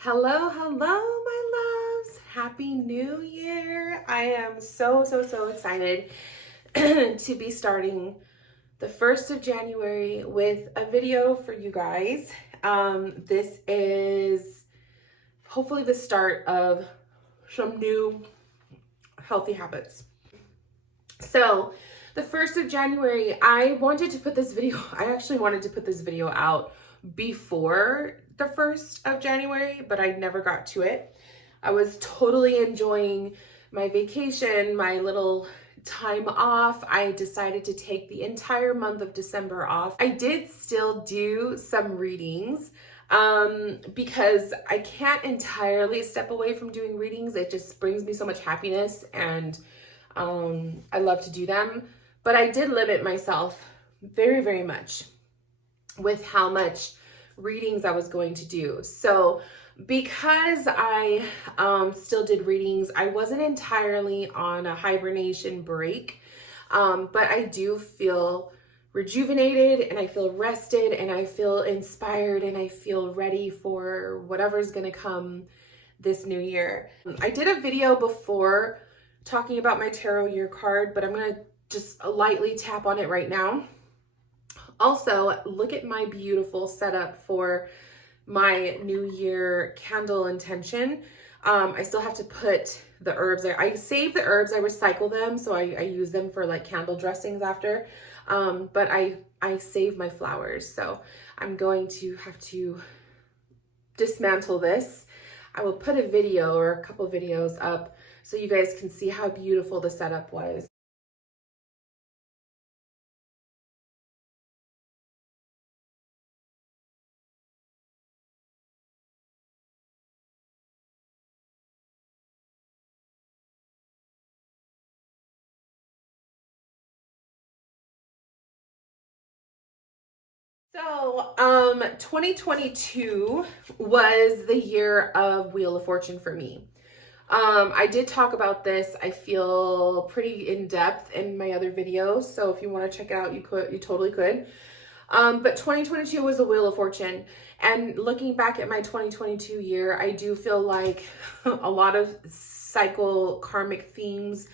Hello, my loves. Happy New Year. I am so excited to be starting the 1st of January with a video for you guys. This is hopefully the start of some new healthy habits. So, the 1st of January, I wanted to put this video, I actually wanted to put this video out before the 1st of January, but I never got to it. I was totally enjoying my vacation, my little time off. I decided to take the entire month of December off. I did still do some readings because I can't entirely step away from doing readings. It just brings me so much happiness and I love to do them, but I did limit myself very much with how much readings I was going to do. So because I still did readings, I wasn't entirely on a hibernation break, but I do feel rejuvenated and I feel rested and I feel inspired and I feel ready for whatever's gonna come this new year. I did a video before talking about my tarot year card, but I'm gonna just lightly tap on it right now. Also, look at my beautiful setup for my new year candle intention. I still have to put the herbs there. I save the herbs, I recycle them, so I use them for like candle dressings after. But I save my flowers, so I'm going to have to dismantle this. I will put a video or a couple videos up so you guys can see how beautiful the setup was. So, 2022 was the year of Wheel of Fortune for me. I did talk about this, I feel pretty in depth in my other videos. So if you want to check it out, you totally could. But 2022 was the Wheel of Fortune. And looking back at my 2022 year, I do feel like a lot of cycle karmic themes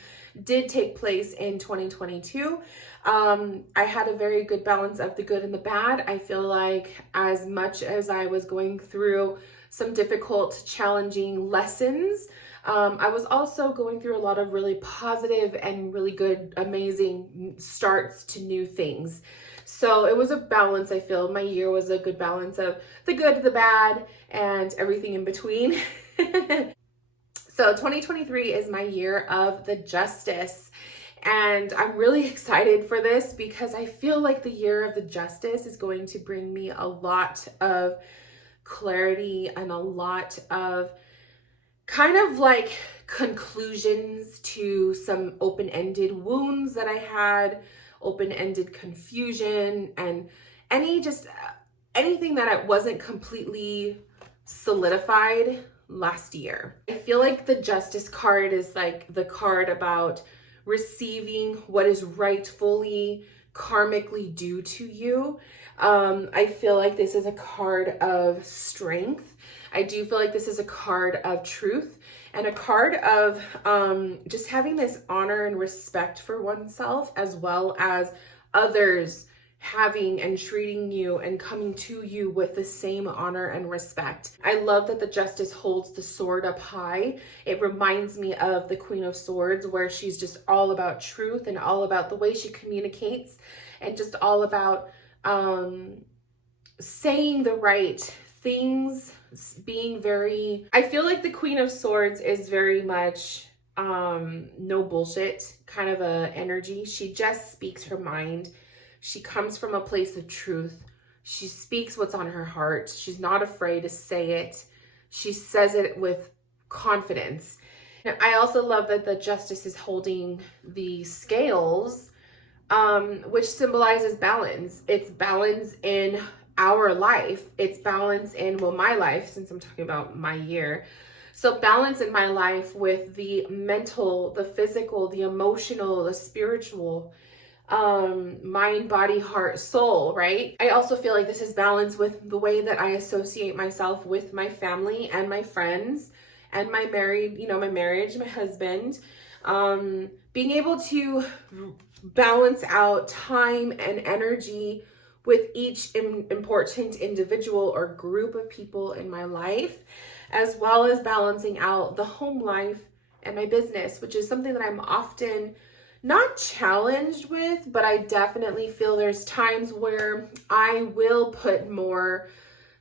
did take place in 2022. I had a very good balance of the good and the bad. I feel like as much as I was going through some difficult, challenging lessons, I was also going through a lot of really positive and really good, amazing starts to new things. So it was a balance, I feel. My year was a good balance of the good, the bad, and everything in between. So 2023 is my year of the Justice. And I'm really excited for this because I feel like the year of the Justice is going to bring me a lot of clarity and a lot of kind of like conclusions to some open-ended wounds that I had, open-ended confusion, and anything that I wasn't completely solidified last year. I feel like the Justice card is like the card about receiving what is rightfully karmically due to you. I feel like this is a card of strength. I do feel like this is a card of truth and a card of just having this honor and respect for oneself, as well as others having and treating you and coming to you with the same honor and respect. I love that the Justice holds the sword up high. It reminds me of the Queen of Swords, where she's just all about truth and all about the way she communicates and just all about saying the right things, being very, I feel like the Queen of Swords is very much no bullshit kind of a energy. She just speaks her mind. She comes from a place of truth. She speaks what's on her heart. She's not afraid to say it. She says it with confidence. And I also love that the Justice is holding the scales, which symbolizes balance. It's balance in our life. It's balance in, well, my life, since I'm talking about my year. So balance in my life with the mental, the physical, the emotional, the spiritual. mind, body, heart, soul, right? I also feel like this is balanced with the way that I associate myself with my family and my friends and my my marriage, my husband. Being able to balance out time and energy with each important individual or group of people in my life, as well as balancing out the home life and my business, which is something that I'm often not challenged with, but I definitely feel there's times where I will put more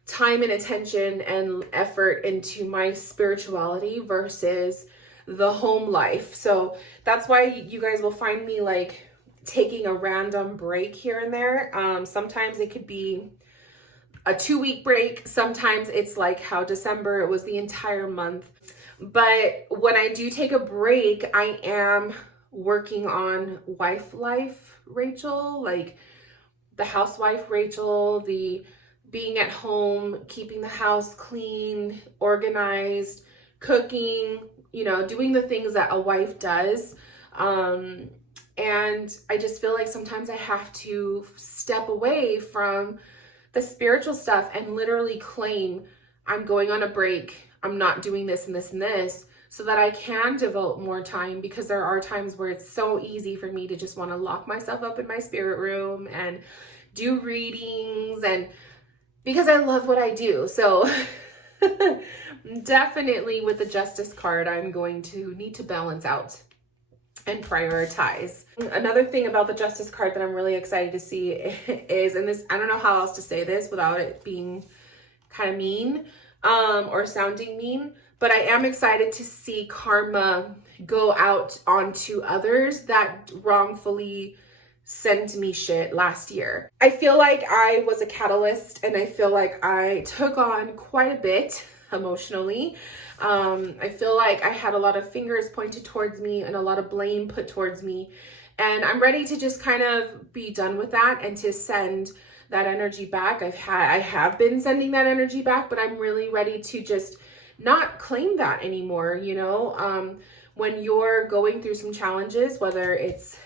time and attention and effort into my spirituality versus the home life. So that's why you guys will find me like taking a random break here and there. Sometimes it could be a 2-week break. Sometimes it's like how December, it was the entire month. But when I do take a break, I am working on wife life Rachel, like the housewife Rachel, the being at home, keeping the house clean, organized, cooking, doing the things that a wife does. And I just feel like sometimes I have to step away from the spiritual stuff and literally claim I'm going on a break. I'm not doing this and this and this, so that I can devote more time, because there are times where it's so easy for me to just want to lock myself up in my spirit room and do readings, and because I love what I do. So definitely with the Justice card, I'm going to need to balance out and prioritize. Another thing about the Justice card that I'm really excited to see is, and this, I don't know how else to say this without it being kind of mean, or sounding mean, but I am excited to see karma go out onto others that wrongfully sent me shit last year. I feel like I was a catalyst, and I feel like I took on quite a bit emotionally. I feel like I had a lot of fingers pointed towards me and a lot of blame put towards me. And I'm ready to just kind of be done with that and to send that energy back. I have been sending that energy back, but I'm really ready to just not claim that anymore. When you're going through some challenges, whether it's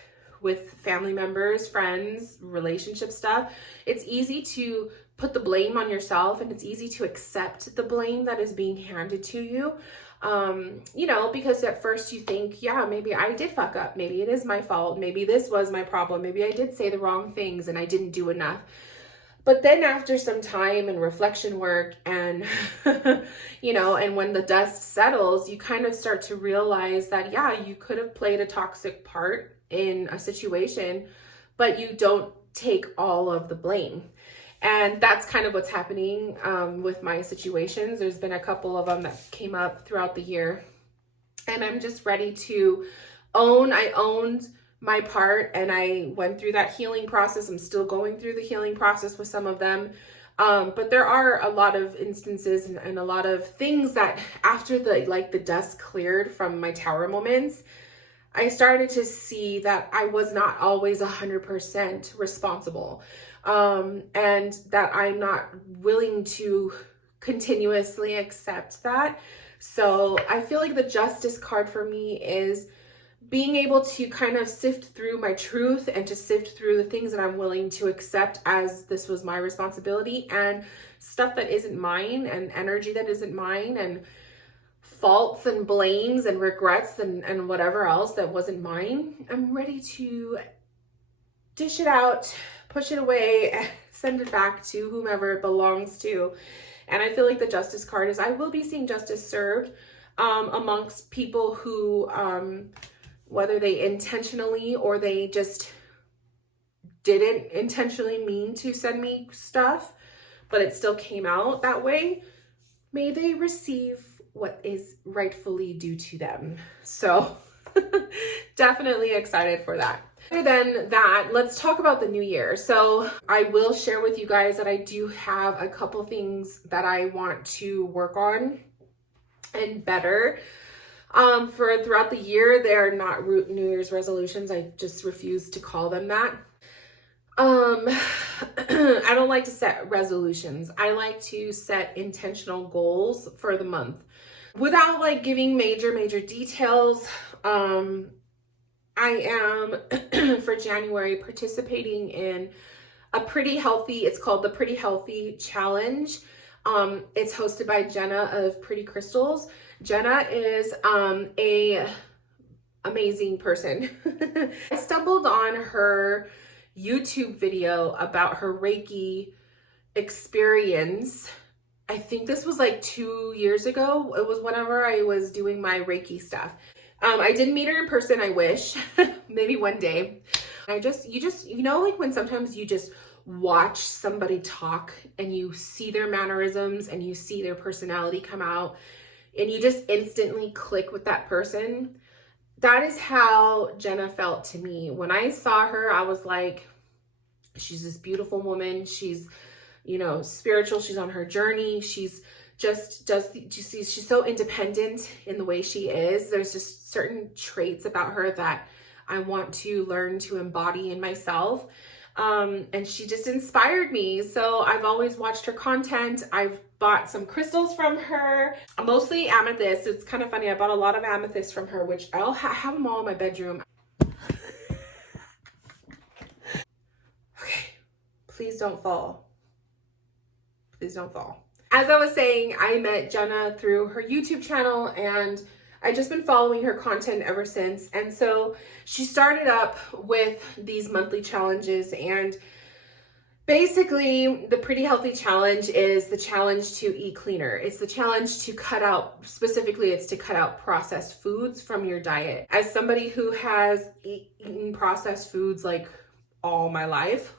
with family members, friends, relationship stuff, it's easy to put the blame on yourself, and it's easy to accept the blame that is being handed to you. Because at first you think, yeah, maybe I did fuck up. Maybe it is my fault. Maybe this was my problem. Maybe I did say the wrong things and I didn't do enough. But then after some time and reflection work and, and when the dust settles, you kind of start to realize that, yeah, you could have played a toxic part in a situation, but you don't take all of the blame. And that's kind of what's happening with my situations. There's been a couple of them that came up throughout the year, and I'm just ready to I owned my part, and I went through that healing process. I'm still going through the healing process with some of them. But there are a lot of instances and a lot of things that after the dust cleared from my tower moments, I started to see that I was not always 100% responsible. And that I'm not willing to continuously accept that. So I feel like the Justice card for me is being able to kind of sift through my truth and to sift through the things that I'm willing to accept as this was my responsibility, and stuff that isn't mine, and energy that isn't mine, and faults and blames and regrets and whatever else that wasn't mine. I'm ready to dish it out, push it away, send it back to whomever it belongs to. And I feel like the Justice card is I will be seeing justice served amongst people who, whether they intentionally or they just didn't intentionally mean to send me stuff, but it still came out that way. May they receive what is rightfully due to them. So definitely excited for that. Other than that, let's talk about the new year. So I will share with you guys that I do have a couple things that I want to work on and better. For throughout the year, they're not New Year's resolutions. I just refuse to call them that. I don't like to set resolutions. I like to set intentional goals for the month without giving major details. I am for January participating in it's called the Pretty Healthy Challenge. It's hosted by Jenna of Pretty Crystals. Jenna is a amazing person. I stumbled on her YouTube video about her Reiki experience. I think this was like 2 years ago. It was whenever I was doing my Reiki stuff. I didn't meet her in person. I wish maybe one day. You know, like when sometimes you just watch somebody talk and you see their mannerisms and you see their personality come out and you just instantly click with that person. That is how Jenna felt to me. When I saw her, I was like, she's this beautiful woman. She's, you know, spiritual. She's on her journey. She's she's so independent in the way she is. There's just certain traits about her that I want to learn to embody in myself. And she just inspired me. So I've always watched her content. I've bought some crystals from her, mostly amethyst. It's kind of funny. I bought a lot of amethyst from her, which I'll have them all in my bedroom. Okay, please don't fall. Please don't fall. As I was saying, I met Jenna through her YouTube channel and I've just been following her content ever since. And so she started up with these monthly challenges, and basically the Pretty Healthy Challenge is the challenge to eat cleaner. It's the challenge to cut out, specifically it's to cut out processed foods from your diet. As somebody who has eaten processed foods like all my life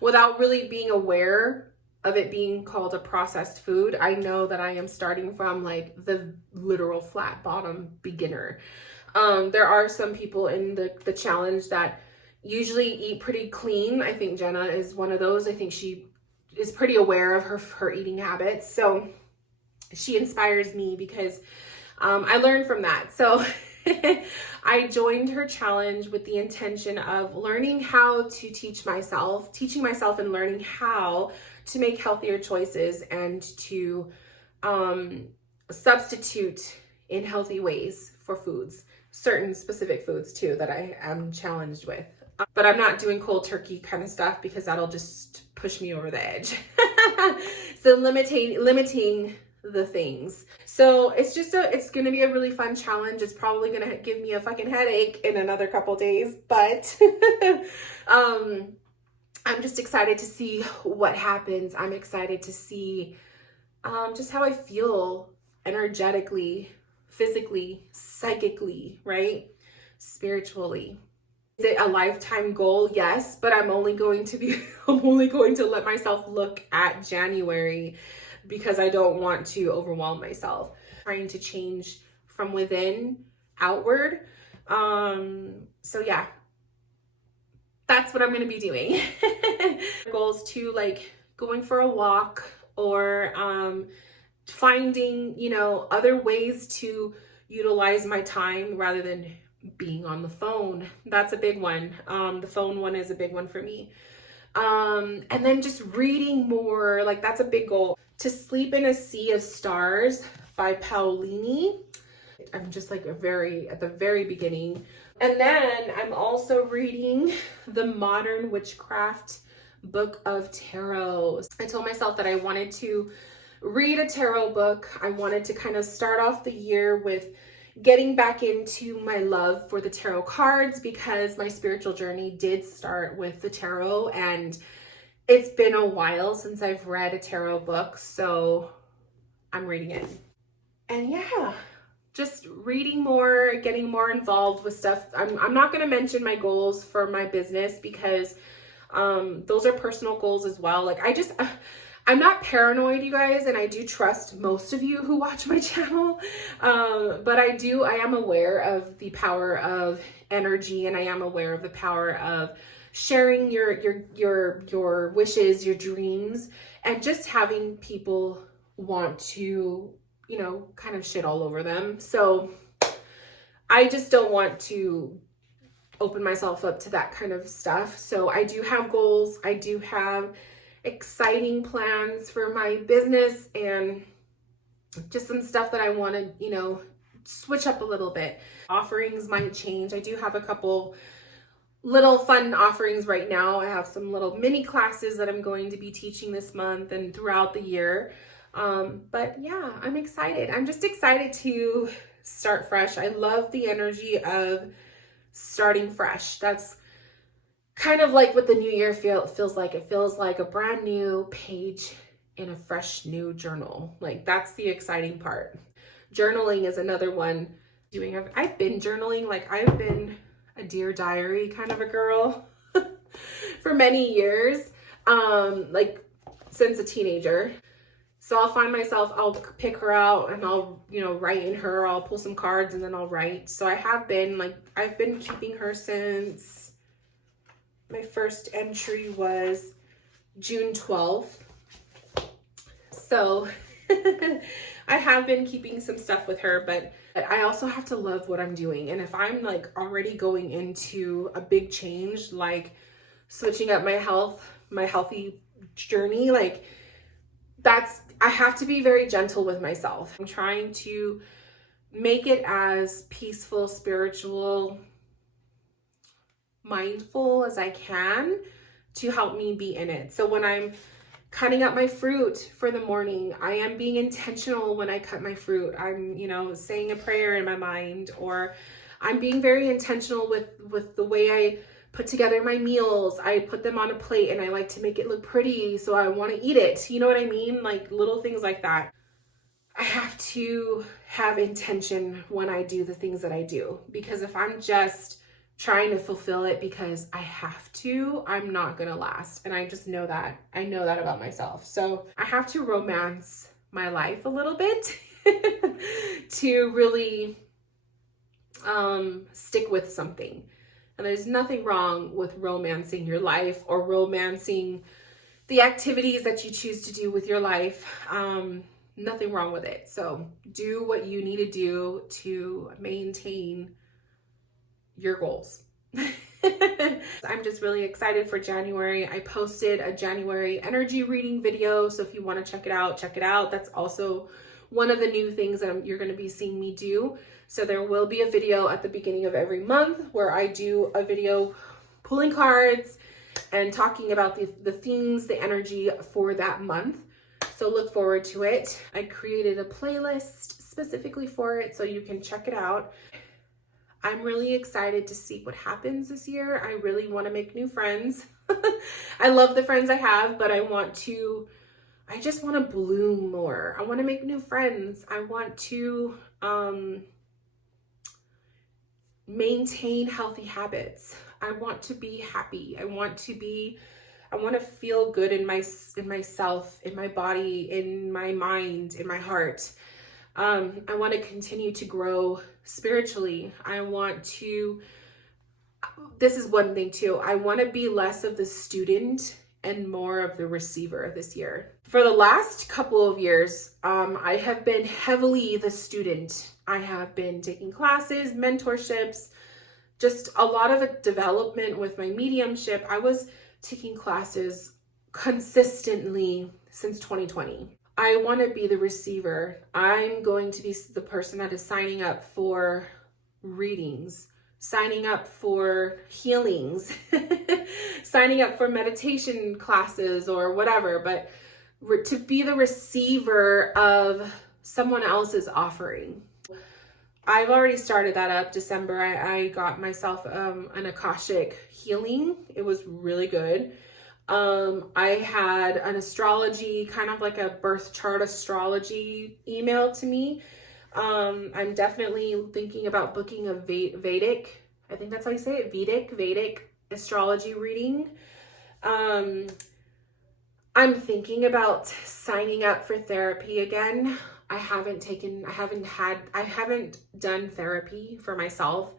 without really being aware of it being called a processed food, I know that I am starting from like the literal flat bottom beginner. There are some people in the challenge that usually eat pretty clean. I think Jenna is one of those. I think she is pretty aware of her eating habits. So she inspires me because I learned from that. So I joined her challenge with the intention of learning how to teaching myself and learning how to make healthier choices and to substitute in healthy ways for foods, certain specific foods too that I am challenged with. But I'm not doing cold turkey kind of stuff because that'll just push me over the edge. So limiting the things. So it's going to be a really fun challenge. It's probably going to give me a fucking headache in another couple days, but I'm just excited to see what happens. I'm excited to see just how I feel energetically, physically, psychically, right? Spiritually. Is it a lifetime goal? Yes, but I'm only going to let myself look at January because I don't want to overwhelm myself. Trying to change from within outward. So yeah, that's what I'm going to be doing. Goals to like going for a walk or finding, you know, other ways to utilize my time rather than being on the phone. That's a big one. The phone one is a big one for me. And then just reading more, like that's a big goal. To Sleep in a Sea of Stars by Paulini. I'm just like at the very beginning. And then I'm also reading the Modern Witchcraft Book of Tarot. I told myself that I wanted to read a tarot book. I wanted to kind of start off the year with getting back into my love for the tarot cards because my spiritual journey did start with the tarot, and it's been a while since I've read a tarot book, so I'm reading it. And yeah, just reading more, getting more involved with stuff. I'm not going to mention my goals for my business because those are personal goals as well. Like I'm not paranoid, you guys, and I do trust most of you who watch my channel. But I am aware of the power of energy, and I am aware of the power of sharing your wishes, your dreams, and just having people want to, you know, kind of shit all over them. So I just don't want to open myself up to that kind of stuff. So I do have goals. I do have exciting plans for my business and just some stuff that I want to, you know, switch up a little bit. Offerings might change. I do have a couple little fun offerings right now. I have some little mini classes that I'm going to be teaching this month and throughout the year. But yeah, I'm excited. I'm just excited to start fresh. I love the energy of starting fresh. That's kind of like what the new year feels like. It feels like a brand new page in a fresh new journal. Like, that's the exciting part. Journaling is another one. I've been journaling. Like, I've been a Dear Diary kind of a girl for many years, like since a teenager. So I'll find myself, I'll pick her out and I'll, write in her, I'll pull some cards and then I'll write. So I've been keeping her since my first entry was June 12th. So I have been keeping some stuff with her, but I also have to love what I'm doing. And if I'm like already going into a big change, like switching up my healthy journey, like I have to be very gentle with myself. I'm trying to make it as peaceful, spiritual, mindful as I can to help me be in it. So when I'm cutting up my fruit for the morning, I am being intentional when I cut my fruit. I'm, saying a prayer in my mind, or I'm being very intentional with the way I put together my meals. I put them on a plate and I like to make it look pretty, so I want to eat it. You know what I mean? Like little things like that. I have to have intention when I do the things that I do, because if I'm just trying to fulfill it because I have to, I'm not gonna last. And I just know that. I know that about myself. So I have to romance my life a little bit to really stick with something. And there's nothing wrong with romancing your life or romancing the activities that you choose to do with your life. Nothing wrong with it. So do what you need to do to maintain your goals. I'm just really excited for January. I posted a January energy reading video, so if you want to check it out. That's also one of the new things that you're going to be seeing me do. So there will be a video at the beginning of every month where I do a video pulling cards and talking about the themes, the energy for that month. So look forward to it. I created a playlist specifically for it, so you can check it out. I'm really excited to see what happens this year. I really want to make new friends. I love the friends I have, but I just want to bloom more. I want to make new friends. I want to maintain healthy habits. I want to be happy. I want to feel good in myself, in my body, in my mind, in my heart. I want to continue to grow spiritually. This is one thing too. I want to be less of the student and more of the receiver this year. For the last couple of years, I have been heavily the student. I have been taking classes, mentorships, just a lot of development with my mediumship. I was taking classes consistently since 2020. I want to be the receiver. I'm going to be the person that is signing up for readings, signing up for healings, signing up for meditation classes or whatever, but to be the receiver of someone else's offering. I've already started that up. December, I got myself an Akashic healing. It was really good. I had an astrology, kind of like a birth chart astrology email to me. I'm definitely thinking about booking a Vedic, I think that's how you say it, Vedic astrology reading. I'm thinking about signing up for therapy again. I haven't done therapy for myself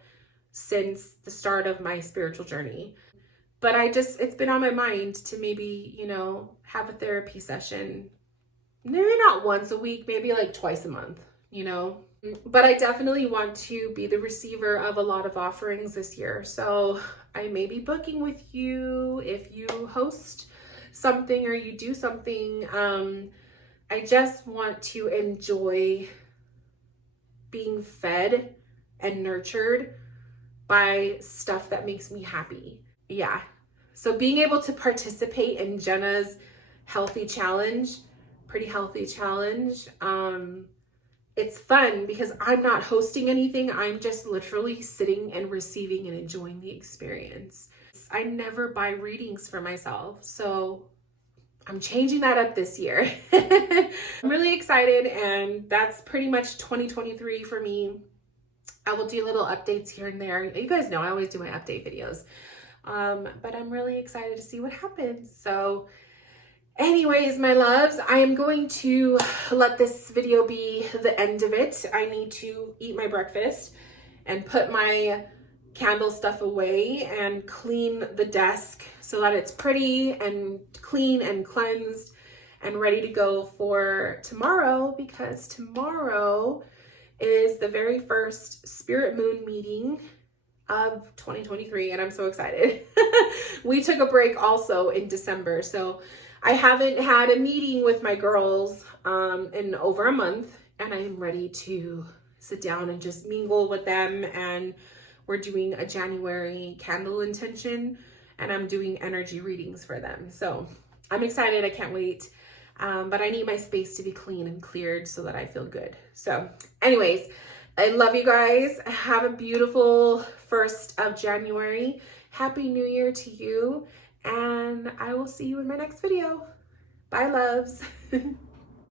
since the start of my spiritual journey. But it's been on my mind to maybe, have a therapy session, maybe not once a week, maybe like twice a month, But I definitely want to be the receiver of a lot of offerings this year. So I may be booking with you if you host something or you do something. I just want to enjoy being fed and nurtured by stuff that makes me happy. Yeah. So being able to participate in Jenna's pretty healthy challenge, it's fun because I'm not hosting anything. I'm just literally sitting and receiving and enjoying the experience. I never buy readings for myself, so I'm changing that up this year. I'm really excited, and that's pretty much 2023 for me. I will do little updates here and there. You guys know I always do my update videos. But I'm really excited to see what happens. So anyways, my loves, I am going to let this video be the end of it. I need to eat my breakfast and put my candle stuff away and clean the desk so that it's pretty and clean and cleansed and ready to go for tomorrow, because tomorrow is the very first Spirit Moon meeting of 2023, and I'm so excited. We took a break also in December, so I haven't had a meeting with my girls in over a month, and I am ready to sit down and just mingle with them. And we're doing a January candle intention, and I'm doing energy readings for them. So I'm excited. I can't wait. But I need my space to be clean and cleared so that I feel good. So anyways, I love you guys. Have a beautiful 1st of January. Happy New Year to you. And I will see you in my next video. Bye, loves.